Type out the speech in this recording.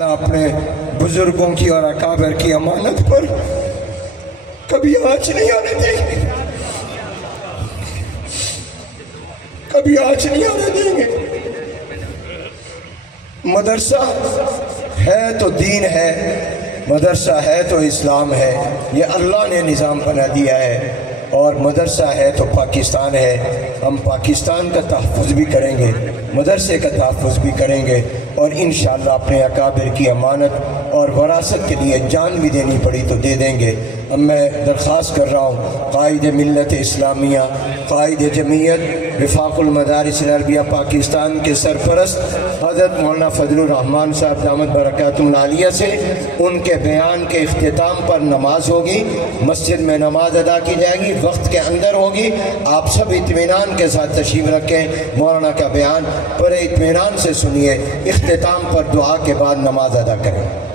اللہ اپنے بزرگوں کی اور اکابر کی امانت پر کبھی آنچ نہیں آنے دیں گے، کبھی آنچ نہیں آنے دیں گے۔ مدرسہ ہے تو دین ہے، مدرسہ ہے تو اسلام ہے، یہ اللہ نے نظام بنا دیا ہے، اور مدرسہ ہے تو پاکستان ہے۔ ہم پاکستان کا تحفظ بھی کریں گے، مدرسے کا تحفظ بھی کریں گے، اور انشاءاللہ اپنے اکابر کی امانت اور وراثت کے لیے جان بھی دینی پڑی تو دے دیں گے۔ اب میں درخواست کر رہا ہوں قائد ملت اسلامیہ، قائد جمعیت وفاق المدارس العربیہ پاکستان کے سرپرست حضرت مولانا فضل الرحمان صاحب دامت برکاتہ العالیہ سے ان کے بیان کے اختتام پر نماز ہوگی، مسجد میں نماز ادا کی جائے گی، وقت کے اندر ہوگی۔ آپ سب اطمینان کے ساتھ تشریف رکھیں، مولانا کا بیان پر اطمینان سے سنیے، اختتام پر دعا کے بعد نماز ادا کریں۔